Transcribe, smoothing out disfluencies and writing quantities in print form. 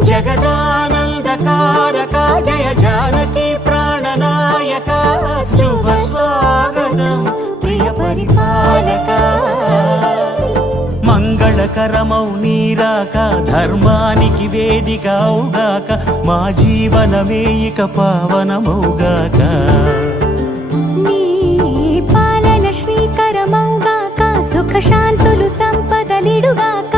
జగదానందకారక జయ జానకి ప్రాణనాయక శుభ స్వాగతం ప్రియ పరిపాలక మంగళకరమౌ నీరాక ధర్మానికి వేదిక అవుగాక మా జీవనమే ఇక పావనమౌగాక నీ పాలన శ్రీకరమౌగాక సుఖ శాంతులు సంపదలిడుగాక